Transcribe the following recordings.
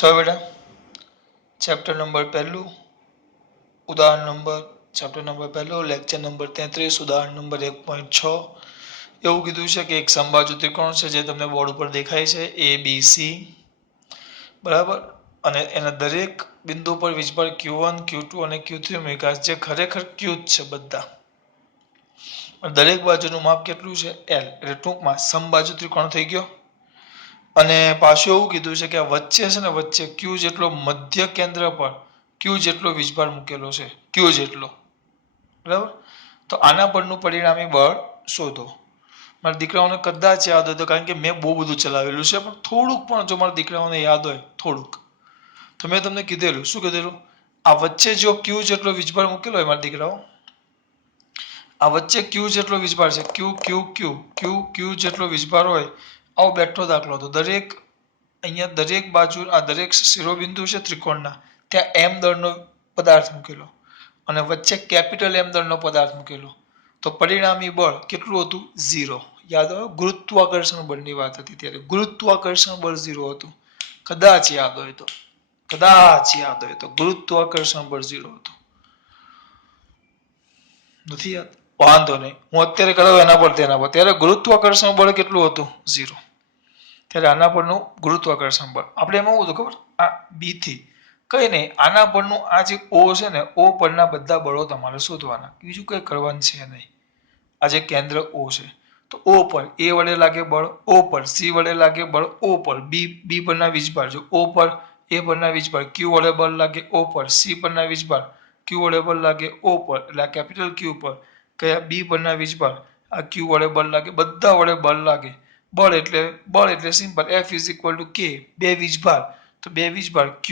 चलो बेटा chapter number पहलू उदाहरण नंबर चैप्टर नंबर पहलू लेक्चर नंबर 33 उदाहरण नंबर 1.6 એવું કીધું છે કે એક સમબાજુ ત્રિકોણ છે જે તમને બોર્ડ ઉપર દેખાય છે ABC બરાબર અને એના દરેક બિંદુ પર વીજભાર Q1 Q2 અને Q3 મૂક્યા છે જે ખરેખર Q જ છે બધા દરેક બાજુનું માપ કેટલું છે L એટલે ટૂંકમાં સમબાજુ ત્રિકોણ થઈ ગયો અને પાછું એવું કીધું છે કે વચ્ચે છે ને વચ્ચે Q જેટલો મધ્ય કેન્દ્ર પર Q જેટલો વીજભાર મૂકેલો છે Q જેટલો બરાબર તો આના પરનું પરિણામી બળ શોધો મારા દીકરાઓને કદાચ યાદ હોય તો કારણ કે મેં બહુ બધું ચલાવેલું છે પણ થોડુંક પણ જો મારા દીકરાઓને યાદ હોય થોડુંક તો મેં તમને કીધેલું શું કીધેલું આ વચ્ચે જો Q જેટલો વીજભાર મૂકેલો હોય મારા દીકરાઓ આ વચ્ચે Q જેટલો વીજભાર છે Q જેટલો વીજભાર હોય આવો બેઠો દાખલો હતો દરેક અહીંયા દરેક બાજુ આ દરેક શિરોબિંદુ છે ત્રિકોણના ત્યાં m દળનો પદાર્થ મૂકેલો અને વચ્ચે કેપિટલ M દળનો પદાર્થ મૂકેલો તો પરિણામી બળ કેટલું હતું 0 યાદ આવે ગુરુત્વાકર્ષણ બળની વાત હતી ત્યારે ગુરુત્વાકર્ષણ બળ 0 હતું કદાચ યાદ હોય તો ગુરુત્વાકર્ષણ બળ 0 હતું નથી યાદ વાંધો નહીં હું અત્યારે કરાવું એના પર ત્યારે ગુરુત્વાકર્ષણ બળ કેટલું હતું 0 ત્યારે આના પરનું ગુરુત્વાકર્ષણ બળ આપણે એમાં શું હતું ખબર આ બી થી કઈ નહીં આના પરનું આ જે O છે ને O પરના બધા બળો તમારે શોધવાના બીજું કઈ કરવાનું છે નહીં આ જે કેન્દ્ર O છે તો O પર A વડે લાગે બળ O પર C વડે લાગે બળ O પર B પરના વીજભાર જો O પર A પરના વીજભાર Q વડે બળ લાગે O પર C પરના વીજભાર Q વડે બળ લાગે O પર એટલે આ કેપિટલ Q પર કયા B પરના વીજભાર આ Q વડે બળ લાગે બધા વડે બળ લાગે બળ એટલે સિમ્પલ F = K બે વીજભાર તો બે વીજભાર Q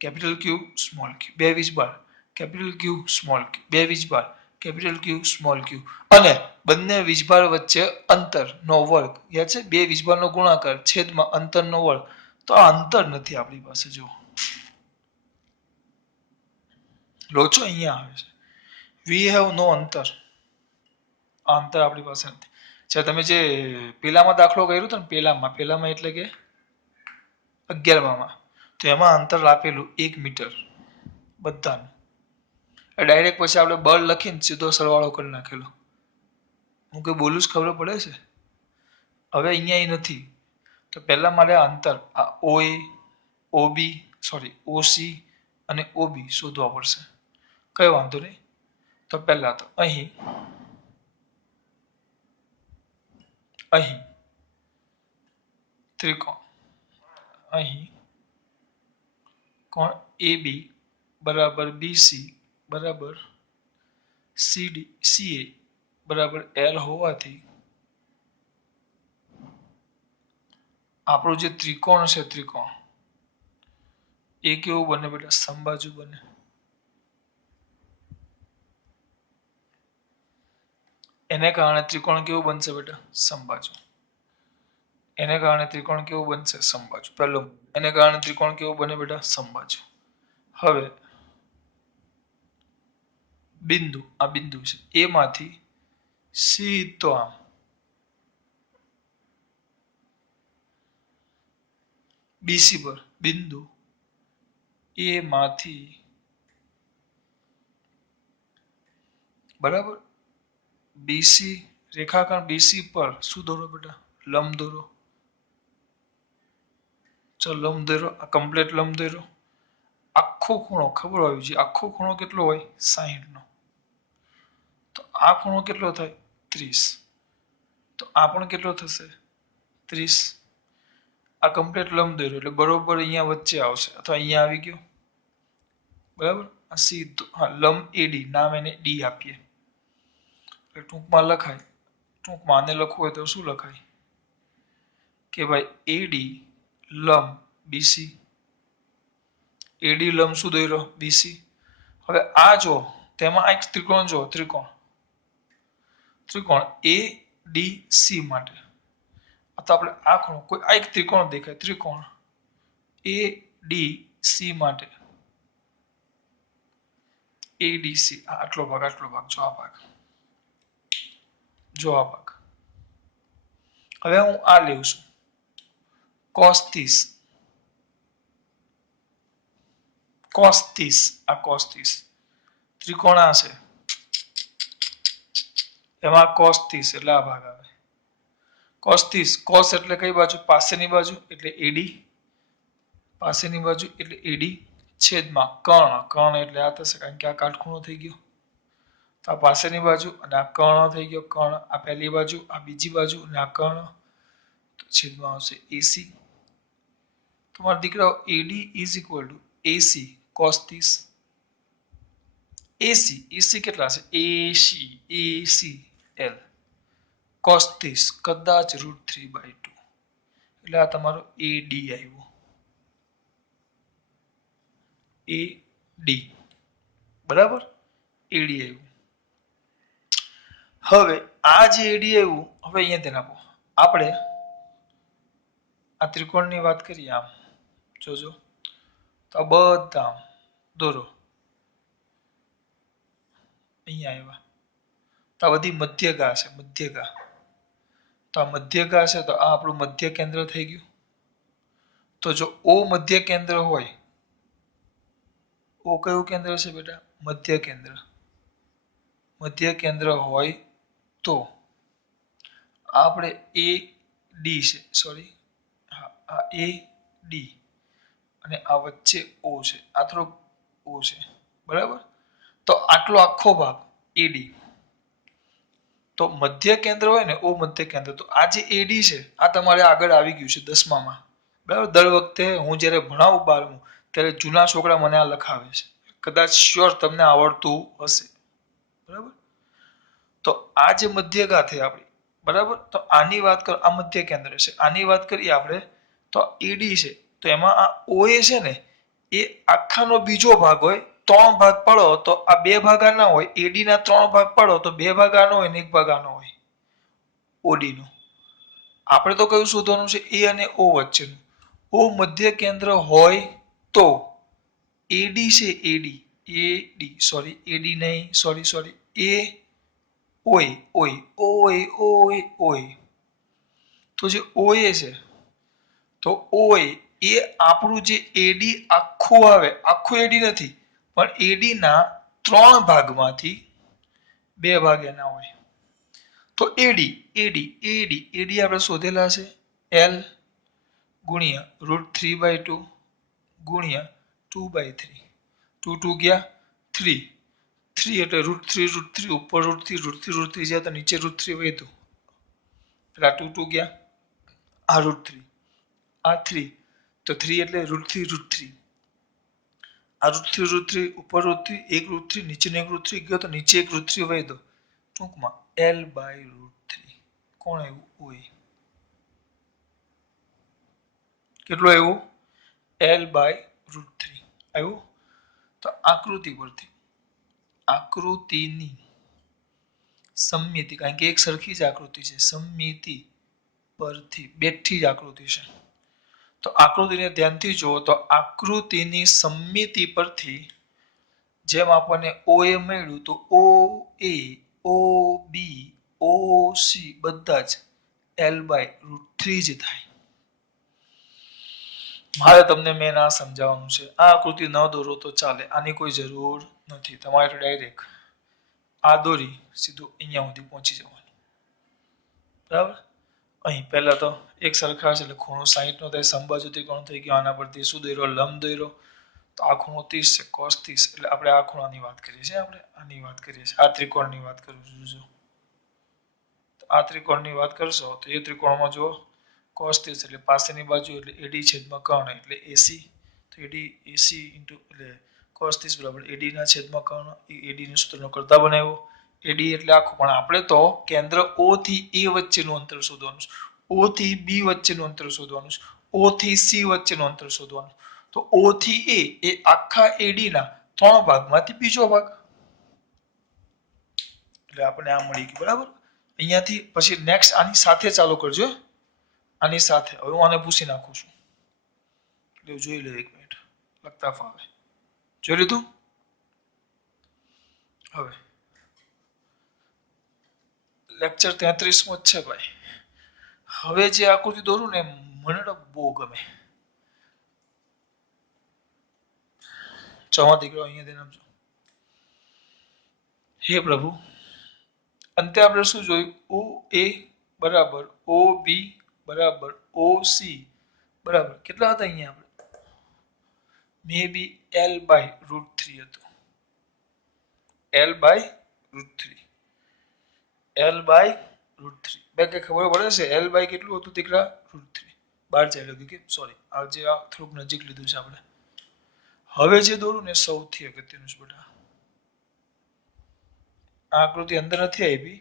capital Q small q બે વીજભાર કેપિટલ Q સ્મોલ q બે વીજભાર કેપિટલ Q સ્મોલ q અને બંને વીજભાર વચ્ચે અંતરનો વર્ગ યાદ છે બે વીજભારનો ગુણાકાર છેદમાં અંતરનો વર્ગ તો આ અંતર નથી આપણી પાસે જો લોચો અહીંયા આવે છે વી હેવ નો અંતર આ અંતર આપણી પાસે નથી છે તમે જે પેલામાં દાખલો કર્યો હતો ને પેલામાં એટલે કે 11માં તો એમાં અંતર આપેલું 1 મીટર બધાનું ડાયરેક્ટ પછી આપણે બળ લખીને સીધો સરવાળો કરી નાખેલો હું કઈ બોલું ખબર પડે છે હવે અહીંયા નથી તો પહેલા મારે અંતર આ OB અને OB શોધવા પડશે કઈ વાંધો નહીં તો પહેલા તો અહીં ત્રિકોણ અહીં કોણ AB બરાબર BC બરાબર CA બરાબર L હોવાથી આપણું જે ત્રિકોણ છે ત્રિકોણ એ કેવું બને બેટા સમબાજુ બને એને કારણે ત્રિકોણ કેવું બનશે બેટા સમબાજુ એને કારણે ત્રિકોણ કેવું બનશે સમબાજુ પહેલો એને કારણે ત્રિકોણ કેવું બને બેટા સમબાજુ હવે બિંદુ આ બિંદુ છે એ માંથી સીધો આમ BC પર બિંદુ એ માંથી બરાબર BC રેખાખંડ BC પર શું દોરો બેટા લંબ દોરો ચલો લંબ દોરો આ કમ્પ્લીટ લંબ દોરો આખો ખૂણો ખબર હોવી જોઈએ આખો ખૂણો કેટલો હોય 60 નો તો આ ખૂણો કેટલો થાય 30 તો આ પણ કેટલો થશે 30 આ કમ્પ્લીટ લંબ દોર્યો એટલે બરોબર અહીંયા વચ્ચે આવશે અથવા અહીંયા આવી ગયો બરાબર આ સીધો હા લંબ AD નામ એને D આપીએ એટલે ટૂંકમાં લખાય ટૂંકમાં આને લખવું હોય તો શું લખાય કે ભાઈ AD લંબ BC AD લંબ શું દોર્યો BC હવે આ જો તેમાં એક ત્રિકોણ જો ત્રિકોણ ADC માટે તો આપણે આ ખૂણો કોઈ આ એક ત્રિકોણ દેખાય ત્રિકોણ ADC માટે ADC આટલો ભાગ જો આ ભાગ હવે હું આ લેવું છું cos 30 cos 30 આ cos 30 ત્રિકોણ આ છે એમાં cos 30 એટલે આ ભાગ આવે cos 30 cos એટલે કઈ બાજુ પાસેની બાજુ એટલે AD પાસેની બાજુ એટલે AD છેદમાં કર્ણ કર્ણ એટલે આ થશે કારણ કે આ કાટખૂણો થઈ ગયો તો આ પાસેની બાજુ અને આ કર્ણ થઈ ગયો કર્ણ આ પહેલી બાજુ આ બીજી બાજુ અને આ કર્ણ તો છેદમાં આવશે AC તમારા દીકરાઓ AD is equal to AC cos 30 AC કેટલા છે AC ACL cos 30 કદાચ √3/2 એટલે આ તમારો AD આવ્યો AD બરાબર AD આવ્યું હવે આ જે AD આવ્યું હવે અહીંયા ધ્યાન આપો આપણે આ ત્રિકોણની વાત કરીએ આમ જોજો તો આ બધા આમ દોરો અહીંયા આવ્યા તો આ બધી મધ્યગા છે મધ્યગા તો આ મધ્યગા છે તો આ આપણું મધ્ય કેન્દ્ર થઈ ગયું તો જો O મધ્ય કેન્દ્ર હોય O કયું કેન્દ્ર છે બેટા મધ્ય કેન્દ્ર હોય તો આપણે AD છે સોરી હા આ AD અને આ વચ્ચે O છે આ થોડો O છે બરાબર તો આટલો આખો ભાગ AD તો મધ્ય કેન્દ્ર હોય ને O મધ્ય કેન્દ્ર તો આ જે AD છે આ તમારે આગળ આવી ગયું છે 10મામાં બરાબર દર વખતે હું જ્યારે ભણાવું 12મું ત્યારે જૂના છોકરા મને આ લખાવે છે કદાચ શ્યોર તમને આવડતું હશે બરાબર તો આ જે મધ્યગા થઈ આપણી બરાબર તો આની વાત કરો આ મધ્ય કેન્દ્ર છે આની વાત કરીએ આપણે તો AD છે તો એમાં આ OA છે ને એ આખાનો બીજો ભાગ હોય 3 ભાગ પાડો તો આ 2 ભાગ આના હોય AD ના 3 ભાગ પાડો તો 2 ભાગ આનો હોય ને 1 ભાગ આનો હોય OD નો આપણે તો કયું શોધવાનું છે A અને O વચ્ચેનું O મધ્ય કેન્દ્ર હોય તો AD છે AD સોરી AD નહીં સોરી OA તો જે OA છે તો OA એ આપણું જે AD આખું આવે આખું AD નથી પણ AD ના 3 ભાગમાંથી 2 ભાગ એના હોય તો AD આપણે શોધેલા છે L ગુણ્યા √3/2 ગુણ્યા 2/3 2 ગયા 3 એટલે √3 ઉપર √3 જાય તો નીચે √3 વધ્યું એટલે આ 2 ગયા આ √3 આ 3 તો 3 એટલે √3 આ √3 ઉપર √3 એક √3 નીચેનો એક √3 ગયો તો નીચે એક √3 વધ્યો ટૂંકમાં L/√3 કોણ આવ્યું OA કેટલું આવ્યું L/√3 આવ્યું તો આકૃતિ પરથી આકૃતિની સમમિતિ કારણ કે એક સરખી જ આકૃતિ છે સમમિતિ પરથી બેઠી જ આકૃતિ છે તો આકૃતિને ધ્યાનથી જુઓ તો આકૃતિની સમમિતિ પરથી જેમ આપણને OA મળ્યું તો OA OB OC બધા જ L/√3 જ થાય મારે તમને મેં ના સમજાવવાનું છે આ આકૃતિ ન દોરો તો ચાલે આની કોઈ જરૂર નથી તમારે ડાયરેક્ટ આ દોરી સીધું અહીંયા સુધી પહોંચી જવાનું બરાબર અહીં પહેલા તો એક સરખા છે એટલે ખૂણો 60 નો થાય સમબાજુ ત્રિકોણ થઈ ગયો આના પરથી શું દોર્યો લંબ દોર્યો તો આ ખૂણો 30 છે cos 30 એટલે આપણે આ ખૂણાની વાત કરીએ છીએ આપણે આની વાત કરીએ છીએ આ ત્રિકોણની વાત કરું છું જો તો આ ત્રિકોણની વાત કરશો તો એ ત્રિકોણમાં જો cos 30 એટલે પાસેની બાજુ એટલે AD છેદમાં કર્ણ એટલે AC તો AD AC એટલે cos 30 બરાબર AD ના છેદમાં કર્ણ એ AD નું સૂત્રનો કરતા બનાવ્યો AD એટલે આખું પણ આપણે તો કેન્દ્ર O થી A વચ્ચેનું અંતર શોધવાનું છે O થી B વચ્ચેનું અંતર શોધવાનું છે O થી C વચ્ચેનું અંતર શોધવાનું તો O થી A એ આખા AD ના 3 ભાગમાંથી બીજો ભાગ એટલે આપણે આ મળી ગયું બરાબર અહીંયાથી પછી નેક્સ્ટ આની સાથે ચાલુ કરજો આની સાથે હવે હું આને પૂછી નાખું છું એટલે જોઈ લે એક મિનિટ લખતા ફાવે જોઈ લીધું હવે લેક્ચર 33મો જ છે ભાઈ હવે જે આકૃતિ દોરું ને મને તો બહુ ગમે ચોમાં દીકરો અહીંયા ધ્યાન આપજો. હે પ્રભુ, અંતે આપણે શું જોયું? ઓ એ બરાબર ઓ બી બરાબર ઓ સી બરાબર કેટલા હતા અહીંયા? આપણે મે બી એલ બાય √3 હતું. એલ બાય √3 એલ બાય √3 બે કે ખબર પડે છે એલ બાય કેટલું હતું દીકરા? √3 બહાર ચાલ્યો ગયું કે સોરી આજે આ થોડુંક નજીક લીધું છે આપણે. હવે જે દોરું ને સૌથી અગત્યનું છે બેટા, આ આકૃતિ અંદર નથી આવી,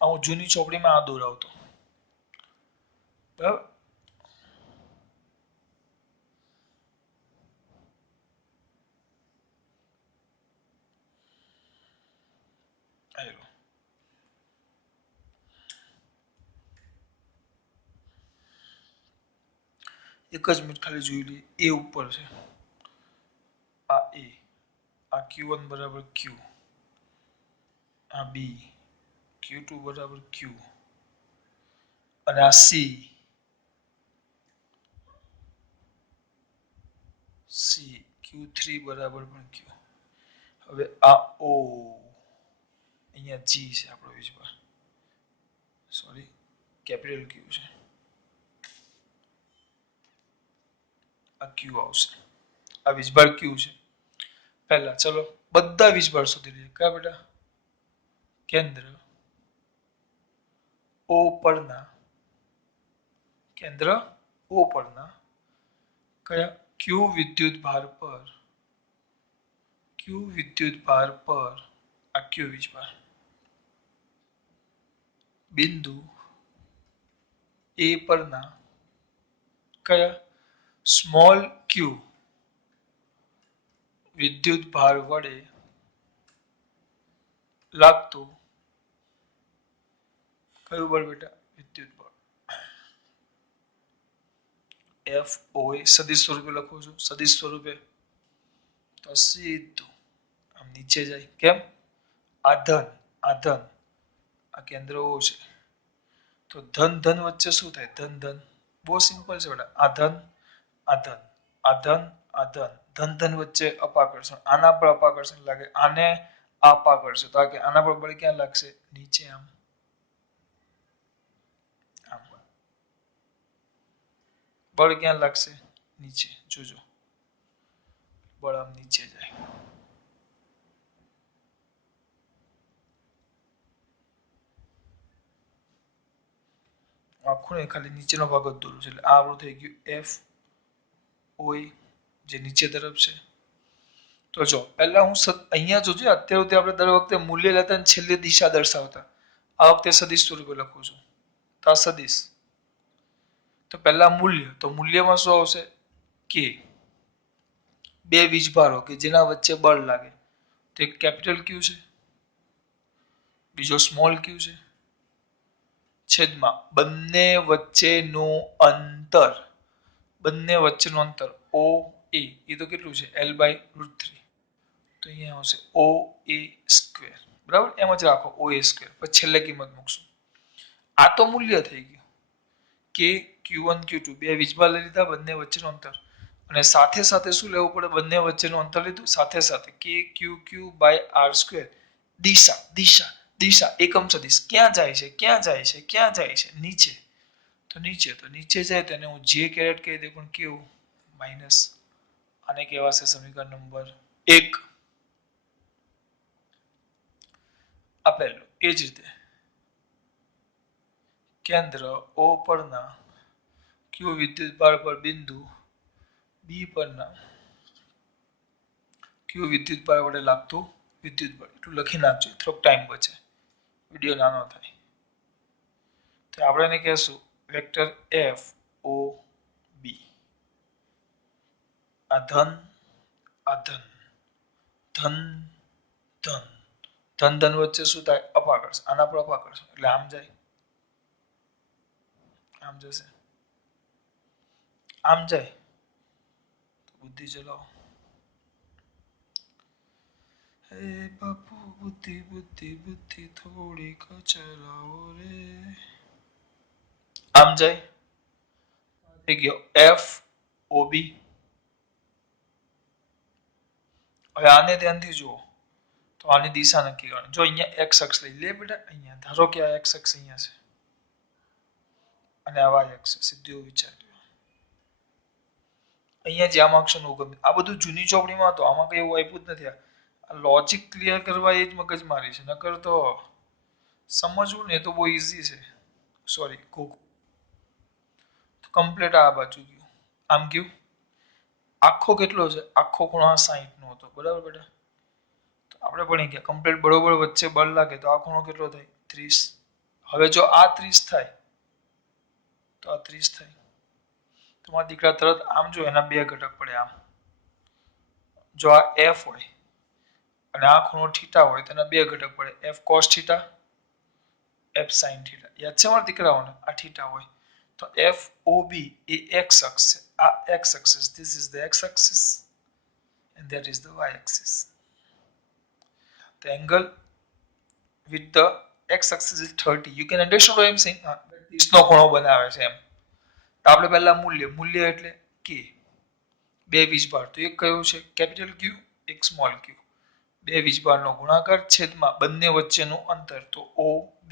હું જૂની ચોપડીમાં આ દોરાવતો. બરાબર, એક જ મિનિટ ખાલી જોઈ લઈએ. એ ઉપર છે, આ એ, આ Q1 બરાબર Q, આ બી, Q2 બરાબર Q, અને આ સી, Q3 બરાબર પણ Q. હવે આ ઓ, અહીંયા જી છે આપણો વીજભાર, સોરી કેપિટલ Q છે, આ Q આવશે, આ વીજભાર Q છે. પહેલા ચલો બધા વીજભાર શોધી લઈએ. કયા બેટા? કેન્દ્ર ઓ પરના, કેન્દ્ર ઓ પરના કયા? Q વિદ્યુત ભાર પર, Q વિદ્યુત ભાર પર આ Q વીજભાર, બિંદુ એ પરના કયા? સ્મોલ Q વિદ્યુત ભાર વડે લાગતું કયું બળ બેટા? વિદ્યુત બળ. એફ ઓ એ સદિશ સ્વરૂપે લખું છું, સદિશ સ્વરૂપે તો સીધું આમ નીચે જાય. કેમ? આ ધન, આ ધન, આ કેન્દ્ર ઓ છે તો ધન ધન વચ્ચે શું થાય? ધન ધન. બહુ સિમ્પલ છે બેટા. આ ધન, આ ધન, આ ધન, આ ધન, ધન ધન વચ્ચે અપાકર્ષણ, આના પર અપાકર્ષણ લાગે, આને આપા કરશે તો આના પર બળ ક્યાં લાગશે? નીચે. આમ આમ બળ ક્યાં લાગશે? નીચે. જોજો બળ આમ નીચે જાય. આખું ને ખાલી નીચેનો ભાગ જ દોરું છે એટલે આ આપણું થઈ ગયું એફ ઓ જે નીચે તરફ છે. તો જો પહેલા હું અહીંયા જોજો, અત્યાર સુધી આપણે દર વખતે મૂલ્ય લેતા અને છેલ્લે દિશા દર્શાવતા, આ વખતે સદિશ સ્વરૂપે લખું છું. તો આ સદિશ, તો પહેલા મૂલ્ય, તો મૂલ્યમાં શું આવશે? કે બે વીજભારો કે જેના વચ્ચે બળ લાગે, તો એક કેપિટલ Q છે, બીજો સ્મોલ Q છે, છેદમાં બંને વચ્ચેનું અંતર, બંને વચ્ચેનું અંતર ઓ એ, એ તો કેટલું છે? L by √3. તો અહીંયા આવશે ઓ એ સ્ક્વેર. બરાબર, એમ જ રાખો ઓ એ સ્ક્વેર. પછી છેલ્લે કિંમત મૂકશું. આ તો મૂલ્ય થઈ ગયું કે Q1 Q2 બે વીજભાર લઈ લીધા, બંને વચ્ચેનું અંતર, અને સાથે સાથે શું લેવું પડે? બંને વચ્ચેનું અંતર લીધું, સાથે સાથે કે QQ બાય R સ્ક્વેર. દિશા, દિશા, દિશા એકમ સદિશ ક્યાં જાય છે? ક્યાં જાય છે? ક્યાં જાય છે? નીચે. તો નીચે, તો નીચે જાય તેને હું જે કેરેટ કહી દઉં, પણ કેવું? માઇનસ. આને કહેવાશે સમીકરણ નંબર 1. આપેલું એ જ રીતે કેન્દ્ર ઓ પરના Q વિદ્યુત ભાર પર બિંદુ બી પરના Q વિદ્યુત ભાર વડે લાગતું વિદ્યુત બળ. એટલું લખી નાખજો, થોડોક ટાઈમ બચે, વિડીયો નાનો થાય. તો આપણે એને કહેશું વેક્ટર એફ ઓ બી. આ ધન, આ ધન, ધન ધન, ધન ધન વચ્ચે શું થાય? અપાકર્ષણ, આના પર અપાકર્ષણ એટલે આમ જાય, આમ જશે, આમ જાય. બુદ્ધિ ચલાવો. હે બાપુ બુદ્ધિ બુદ્ધિ બુદ્ધિ થોડીક ચલાવો રે. આમ જાય, થઈ ગયો એફ ઓ બી. હવે આને ધ્યાનથી જુઓ તો આની દિશા નક્કી કરવાની. જો અહીંયા x અક્ષ લઈ લે બેટા, અહીંયા ધારો કે આ x અક્ષ અહીંયા છે અને આ y અક્ષ છે. સીધું વિચાર અહીંયા જે આમ અક્ષરનું ઉગમ, આ બધું જૂની ચોપડીમાં તો આમાં કઈ એવું આપ્યું જ નથી. આ લોજિક ક્લિયર કરવા એ જ મગજમારી છે, નકર તો સમજવું ને તો બહુ ઈઝી છે. સોરી કમ્પ્લીટ આ બાજુ ગયું, આમ ગયું. આખો કેટલો છે? આખો ખૂણો 60 નો હતો, બરાબર બેટા? તો આપણે ભણી ગયા કમ્પ્લીટ બરોબર વચ્ચે બળ લાગે તો આ ખૂણો કેટલો થાય? 30. હવે જો આ 30 થાય તો આ 30 થાય. તમારા દીકરા તરત આમ જો એના બે ઘટક પડે આમ. જો આ f હોય અને આ ખૂણો થીટા હોય તો એના બે ઘટક પડે, f cos theta, f sin theta. યાદ છે મારા દીકરાઓને? આ થીટા હોય તો f OB એ x અક્ષ છે. આ x axis, this is the x axis and that is the y axis. The angle with the x axis is 30. You can understand what I am saying? 30 નો ખૂણો બનાવે છે એમ. તો આપણે પહેલા મૂલ્ય એટલે k, બે વીજભાર. તો એક કયું છે? કેપિટલ Q, એક સ્મોલ q. બે વીજભારનો ગુણાકાર છેદમાં બંને વચ્ચેનું અંતર, તો OB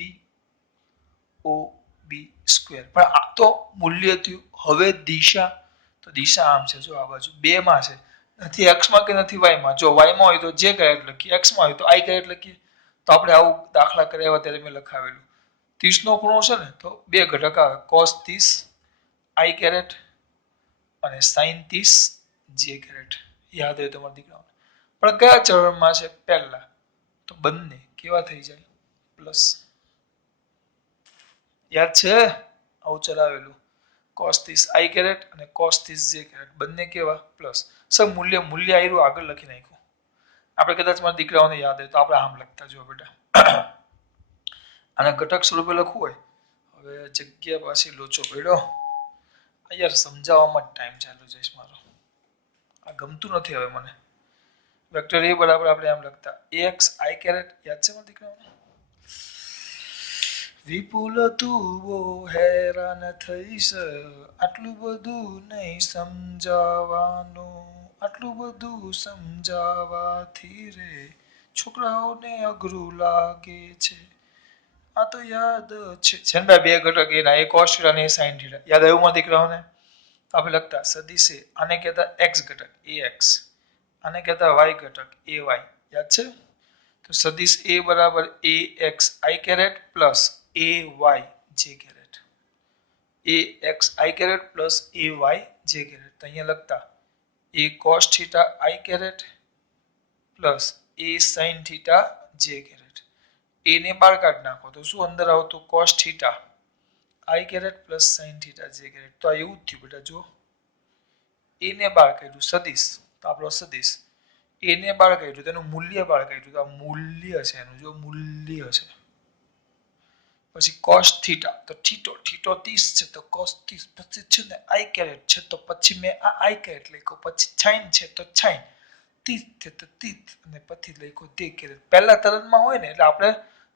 સ્ક્વેર. પણ આ તો મૂલ્ય થયું. હવે દિશા, તો દિશા આમ છે, જો આ બાજુ 2 માં છે, નથી x માં કે નથી y માં. જો y માં હોય તો j કરેક્ટ લખીએ, x માં હોય તો i કરેક્ટ લખીએ. તો આપણે આવું દાખલા કર્યા ત્યારે મેં લખાવેલું. 30 નો ખૂણો છે ને તો બે ઘટક આવે, cos 30 i કેરેટ અને sin 30 j કેરેટ. યાદ હોય તમારા દીકરાઓને. પણ કયા ચરણમાં છે? પહેલા. તો બંને કેવા થઈ જાય? પ્લસ. યાદ છે? આવું ચલાવેલું. cos 30 i કેરેટ અને cos 30 j કેરેટ બંને કેવા? પ્લસ. સર મૂલ્ય આવ્યું આગળ લખી નાખ્યું. આપણે કદાચ મારા દીકરાઓને યાદ હોય તો આપણે આમ લખતા જો બેટા. આને ઘટક સ્વરૂપે લખવું હોય, હવે જગ્યા પાછી લોચો પડ્યો. યાર સમજાવવામાં જ ટાઈમ ચાલુ જઈશ મારો. આ ગમતું નથી હવે મને. વેક્ટર a બરાબર આપણે આમ લખતા ax i કેરેટ. યાદ છે મારા દીકરાઓને? વિપુલ તુવો હેરાન થઈશ, આટલું બધું નહીં સમજાવવાનું, આટલું બધું સમજાવવાથી રે છોકરાઓને અઘરું લાગે છે. આ તો યાદ છે છેલ્લા બે ઘટક એના, એક cos થીટા અને sin થીટા. યાદ આવ્યું મારા દીકરાઓને? આપણે લખતા સદિશે, આને કહેતા x ઘટક ax, આને કહેતા y ઘટક ay. યાદ છે? તો સદિશ a બરાબર ax i caret plus ay j caret. ax i caret plus ay j caret. તો અહીંયા લખતા a cos theta i caret plus a sin theta j caret. a ને બહાર કાઢી નાખો તો શું અંદર આવતું? cos theta i caret plus sin theta j caret. તો આ એવું જ થયું બેટા. જો a ને બહાર કાઢ્યું સદિશ, તો આપણો સદિશ a ને બહાર કાઢ્યું, તેનું મૂલ્ય બહાર કાઢ્યું, તો આ મૂલ્ય છે એનું. જો મૂલ્ય છે. પછી cos થીટા, તો થીટો 30 છે તો cos 30. પછી છે ને i કેરેટ છે તો પછી મેં આ i કેરેટ લખ્યો. પછી sin છે તો sin, 30 છે તો 30 અને પછી લખ્યો j કેરેટ. પહેલા તરણમાં હોય ને એટલે આપણે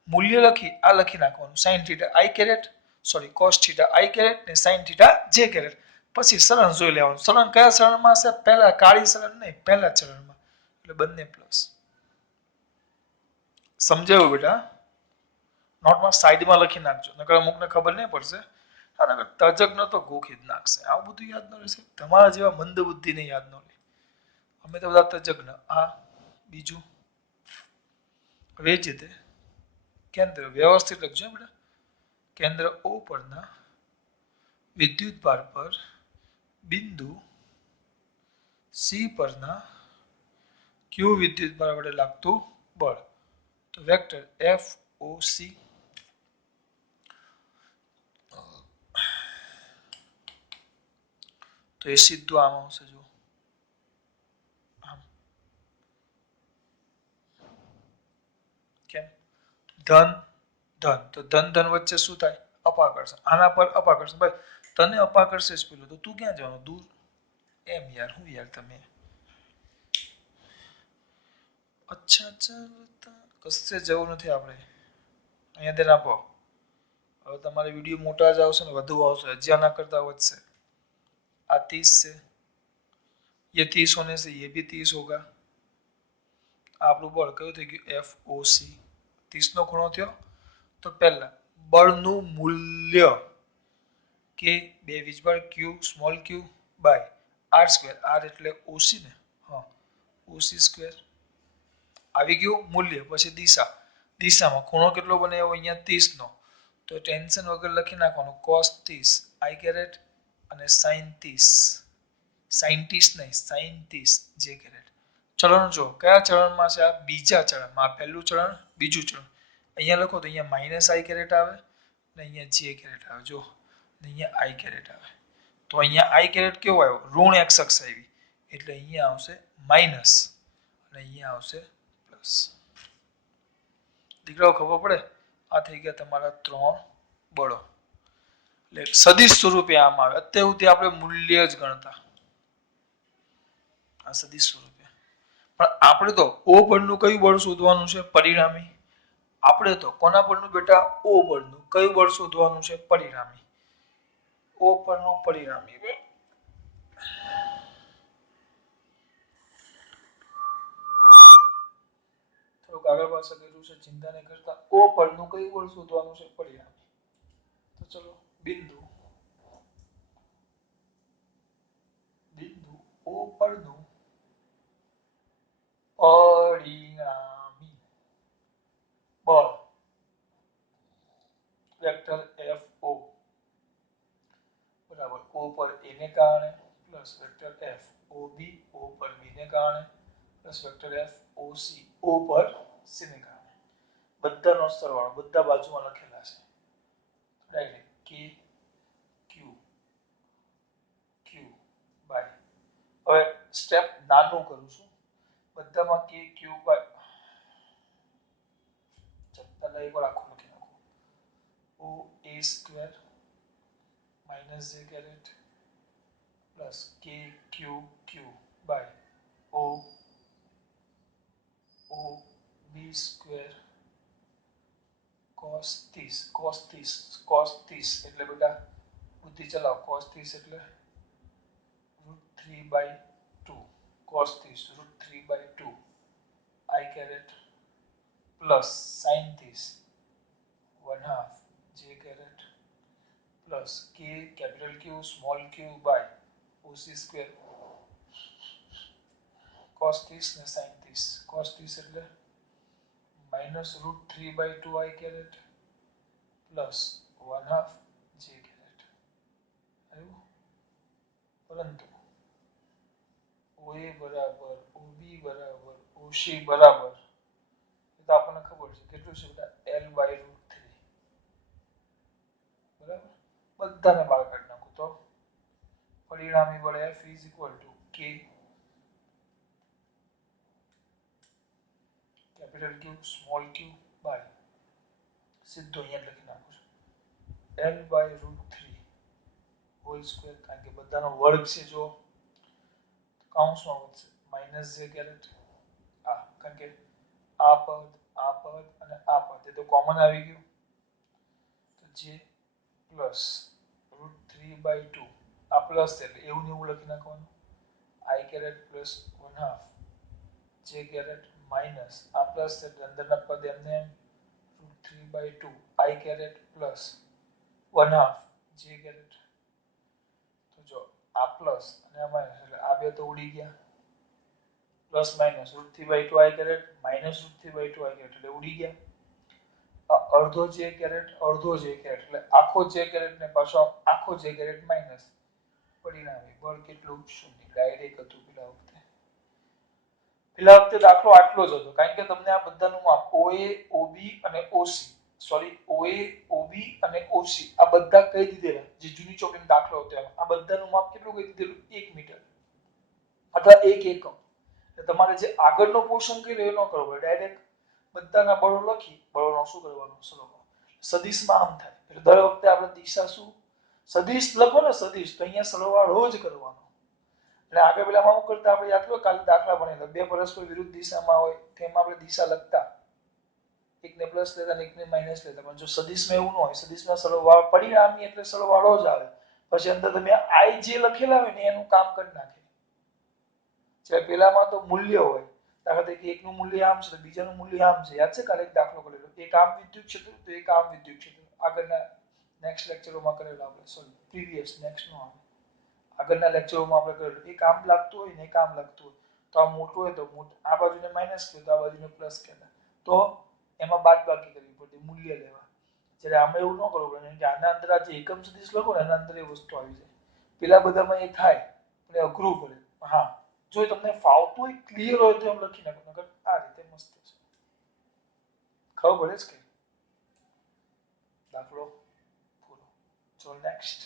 મૂલ્ય લખી આ લખી નાખવાનું, sin theta i caret, sorry cos theta i caret ને sin થીટા j કેરેટ. પછી સરણ જોઈ લેવાનું. સરણ કયા સરણમાં છે? પહેલા કાળી સરણ નહીં, પહેલા ચરણમાં. એટલે બંને પ્લસ. સમજાયું બેટા? નોટમાં સાઈડમાં લખી નાખજો, નકર અમુકને ખબર નહીં પડશે. હા, નકર તજજ્ઞ તો ગોખી જ નાખશે. આવું બધું યાદ ન રહેશે. તમારા જેવા મંદ બુદ્ધિને યાદ ન રહે. અમે તો બધા તજજ્ઞ. આ બીજું વેચિત કેન્દ્ર વ્યવસ્થિત લખજો બેટા. કેન્દ્ર O પરના વિદ્યુત ભાર પર બિંદુ C પરના q વિદ્યુત ભાર વડે લાગતું બળ. તો વેક્ટર FOC તો એ સીધું આમ આવશે. જો આમ કેમ? ધન તો ધન વચ્ચે શું થાય? અપાકર્ષણ. આના પર અપાકર્ષણ. ભાઈ તને અપાકર્ષે જ પેલું, તો તું ક્યાં જવાનું? દૂર. એમ યાર, હું યાર તમે. અચ્છા કશે જવું નથી આપણે. અહીંયા ધ્યાન આપો. હવે તમારે વિડીયો મોટા જ આવશે ને વધુ આવશે, હજી આના કરતા વધશે. आ 30 से, ये 30 होने से ये भी 30 होगा, આપણું બળ કયું થઈ ગયું FOC 30 નો ખૂણો થયો તો પહેલા બળનું મૂલ્ય કે 2 વીજબળ Q small q by r square r એટલે OC ને હા OC સ્ક્વેર આવી ગયું મૂલ્ય પછી દિશામાં ખૂણો કેટલો બને અહીંયા 30 નો તો ટેન્શન વગર લખી નાખવાનું cos 30 i કેરેટ અને sin 30 sin 30 નહીં sin 30 j કેરેટ ચલણ જો કયા ચરણમાં છે આ બીજા ચરણમાં આ પહેલું ચરણ બીજું ચરણ અહીંયા લખો તો અહીંયા માઈનસ i કેરેટ આવે અને અહીંયા j કેરેટ આવે જો અહીંયા i કેરેટ આવે તો અહીંયા i કેરેટ કેવો આવ્યો ઋણ x અક્ષ આવી એટલે અહીંયા આવશે માઈનસ અને અહીંયા આવશે પ્લસ દીકરાઓ ખબર પડે આ થઈ ગયા તમારા 3 બળો એટલે સદિશ સ્વરૂપે આમ આવે અત્યાર સુધી આપણે મૂલ્ય જ ગણતા આ સદિશ સ્વરૂપે પણ આપણે તો O બળનું કયું બળ શોધવાનું છે પરિણામી આપણે તો કોના બળનું બેટા O બળનું કયું બળ શોધવાનું છે પરિણામી O પરનું પરિણામી બળ થોડુંક આગળ પાછળ કર્યું છે ચિંતા નહીં કરતા O પરનું કયું બળ શોધવાનું છે પરિણામી તો ચલો બિંદુ O પરનું પરિણામી બળ વેક્ટર FO બરાબર O પર A ને કારણે plus vector F OB O પર B ને કારણે plus vector F OC O પર C ને કારણે બધાનો સરવાળો બધા બાજુમાં લખેલા છે direct K Q Q by હવે સ્ટેપ નાનું કરું છું બધામાં K Q બાય ચપતા એક વાર આખું લખી નાખો O A square minus j caret plus k q q by o b square cos 30 એટલે બેટા બુદ્ધિ ચલાવો cos 30 એટલે √3/2 cos 30 √3/2 i caret plus sin 30 1/2 j caret plus k capital Q small q by OC square cos 30 ને sin 30 cos 30 એટલે minus √3/2 i caret plus 1/2 j caret આવ્યું પરંતુ OA બરાબર OB બરાબર OC બરાબર એ તો આપણને ખબર છે કેટલું છે બેટા L/√3 બરાબર બધાને બહાર કાઢી નાખું તો પરિણામી બળ F is equal to K capital Q small q by સીધો અહીંયા લખી નાખું છું L/√3 હોલ સ્ક્વેર કારણ કે બધાનો વર્ગ છે જો કાઉન્સમાં વધશે માઈનસ j કેરેટ આ કારણ કે આ પદ અને આ પદ એ તો કોમન આવી ગયું તો j પ્લસ √3/2 આ પ્લસ એટલે એવું ને એવું લખી નાખવાનું i caret plus 1/2 j caret minus આ પ્લસ એટલે અંદરના પદ એમને √3/2 i caret plus 1/2 j caret તો જો આ પ્લસ અને આ માઈનસ એટલે આ બે તો ઉડી ગયા plus minus √3/2 i caret minus √3/2 i caret એટલે ઉડી ગયા અડધો j કેરેટ એટલે આખો j કેરેટ ને પાછો આખો j કેરેટ માઈનસ પરિણામે બળ કેટલું શૂન્ય ડાયરેક્ટ હતું પેલા વખતે દાખલો આટલો જ હતો કારણ કે તમને આ બધાનું માપ OA OB અને OC OA OB અને OC આ બધા કહી દીધેલા જે જૂની ચોપડીનો દાખલો હતો આ બધાનું માપ કેટલું કહી દીધેલું 1 મીટર અથવા 1 એકમ એટલે તમારે જે આગળનો પોર્શન કર્યો એ ન કરવો ડાયરેક્ટ બધાના બળો લખી બળોનો શું કરવાનું સદિશમાં આમ થાય એટલે દર વખતે આપણે દિશા શું સદિશ લખો ને સદિશ તો અહીંયા સરવાળો જ કરવાનો એટલે આગળ પેલામાં શું કરતા આપણે યાદ કરો કાલે દાખલા ભણેલા બે પરસ્પર વિરુદ્ધ દિશામાં હોય તેમાં આપણે દિશા લખતા એકને પ્લસ લેતા અને એકને માઈનસ લેતા પણ જો સદિશમાં એવું ન હોય સદિશમાં સરવાળો પરિણામી એટલે સરવાળો જ આવે પછી અંદર તમે i જે લખેલા હોય ને એનું કામ કરી નાખે એટલે પેલામાં તો મૂલ્ય હોય દાખલા તરીકે એકનું મૂલ્ય આમ છે તો બીજાનું મૂલ્ય આમ છે. યાદ છે કાલે એક દાખલો કરેલો, એક આમ વિદ્યુત ક્ષેત્ર તો એક આમ વિદ્યુત ક્ષેત્ર. આગળના નેક્સ્ટ લેક્ચરોમાં કરેલો આપણે, સોરી પ્રીવિયસ નેક્સ્ટ નો આવે, આગળના લેક્ચરોમાં આપણે કરેલું. એક આમ લાગતું હોય ને એક આમ લાગતું હોય તો આ મોટું હોય તો મોટું, આ બાજુને માઇનસ કર્યું તો આ બાજુને પ્લસ કર્યા તો એમાં બાદબાકી કરવી પડતી, મૂલ્ય લેવા. જ્યારે આમાં એવું ન કરવું પડે, કે આના અંદર આ જે એકમ સદિશ લખો ને એના અંદર એ વસ્તુ આવી જાય. પેલા બધામાં એ થાય પણ એ અઘરું પડે. હા, જો તમને ફાવતું હોય, ક્લિયર હોય તો એમ લખી નાખો, નકર આ રીતે મસ્ત છે. ખબર પડે છે કે દાખલો પૂરો. ચલો નેક્સ્ટ.